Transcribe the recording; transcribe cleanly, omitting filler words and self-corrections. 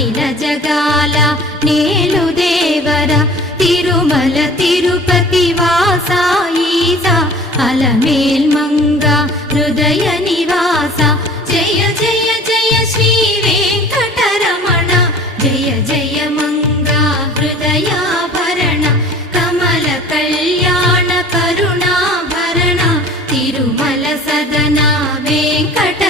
అఖిల జగాల నేలు దేవర తిరుమల తిరుపతి వాసా ఈసా అలమేల్ మంగ హృదయ నివాస జయ జయ జయ శ్రీ వెంకటరమణ జయ జయ మంగ హృదయాభరణ కమల కళ్యాణ కరుణాభరణ తిరుమల సదన వెంకట